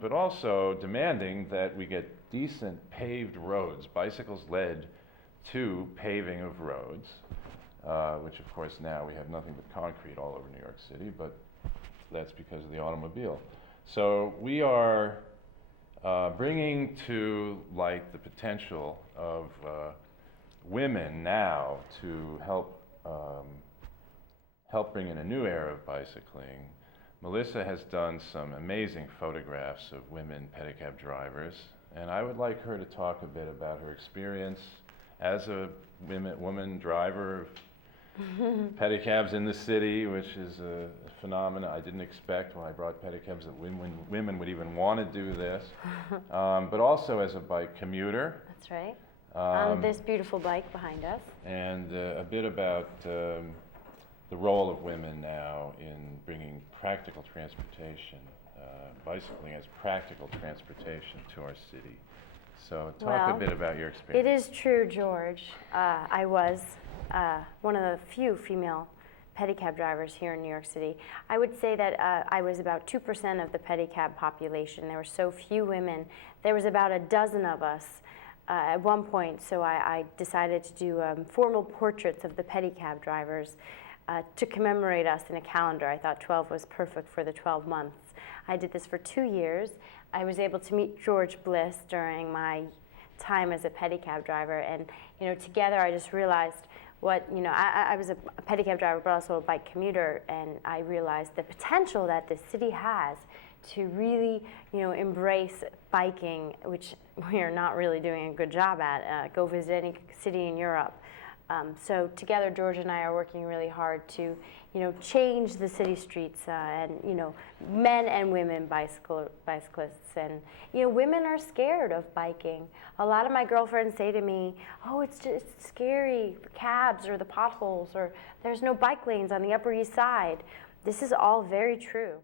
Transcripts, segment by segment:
but also demanding that we get decent paved roads, bicycles led to paving of roads, which of course now we have nothing but concrete all over New York City, but that's because of the automobile. So we are bringing to light the potential of women now to help bring in a new era of bicycling. Melissa has done some amazing photographs of women pedicab drivers, and I would like her to talk a bit about her experience as a woman driver of pedicabs in the city, which is a phenomenon I didn't expect when I brought pedicabs that women would even want to do this, but also as a bike commuter. That's right. On this beautiful bike behind us. And a bit about the role of women now in bringing practical transportation, bicycling as practical transportation to our city. So talk a bit about your experience. It is true, George. I was one of the few female pedicab drivers here in New York City. I would say that I was about 2% of the pedicab population. There were so few women. There was about a dozen of us at one point, so I decided to do formal portraits of the pedicab drivers to commemorate us in a calendar. I thought 12 was perfect for the 12 months. I did this for 2 years. I was able to meet George Bliss during my time as a pedicab driver, and together I just realized what, I was a pedicab driver but also a bike commuter, and I realized the potential that this city has to really, embrace biking, which we are not really doing a good job at. Go visit any city in Europe. So together, George and I are working really hard to, change the city streets and, men and women bicyclists. And, women are scared of biking. A lot of my girlfriends say to me, oh, it's just scary, the cabs or the potholes, or there's no bike lanes on the Upper East Side. This is all very true.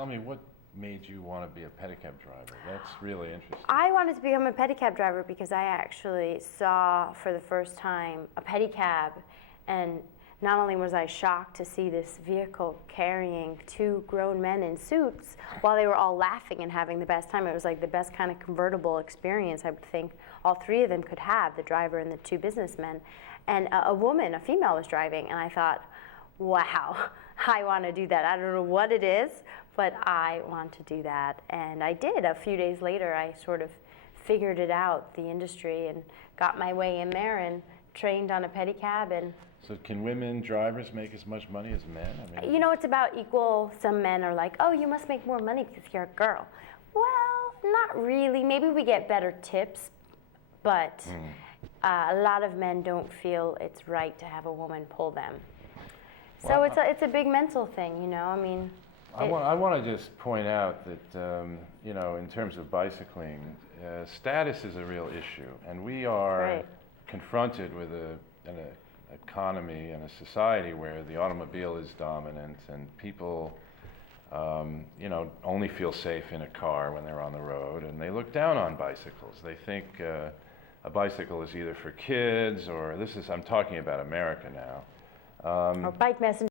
tell me what made you want to be a pedicab driver? That's really interesting. I wanted to become a pedicab driver because I actually saw for the first time a pedicab, and not only was I shocked to see this vehicle carrying two grown men in suits while they were all laughing and having the best time. It was like the best kind of convertible experience I would think all three of them could have, the driver and the two businessmen. And a woman, a female, was driving, and I thought, wow, I want to do that. I don't know what it is, but I want to do that. And I did. A few days later, I sort of figured it out, the industry, and got my way in there and trained on a pedicab. And so can women drivers make as much money as men? I mean, you know, it's about equal. Some men are like, oh, you must make more money because you're a girl. Well, not really. Maybe we get better tips, but a lot of men don't feel it's right to have a woman pull them. So Well, it's a big mental thing, you know. I mean, I want to just point out that, you know, in terms of bicycling, status is a real issue, and we are Right. confronted with an economy and a society where the automobile is dominant, and people, you know, only feel safe in a car when they're on the road, and they look down on bicycles. They think a bicycle is either for kids, or I'm talking about America now. or bike messenger.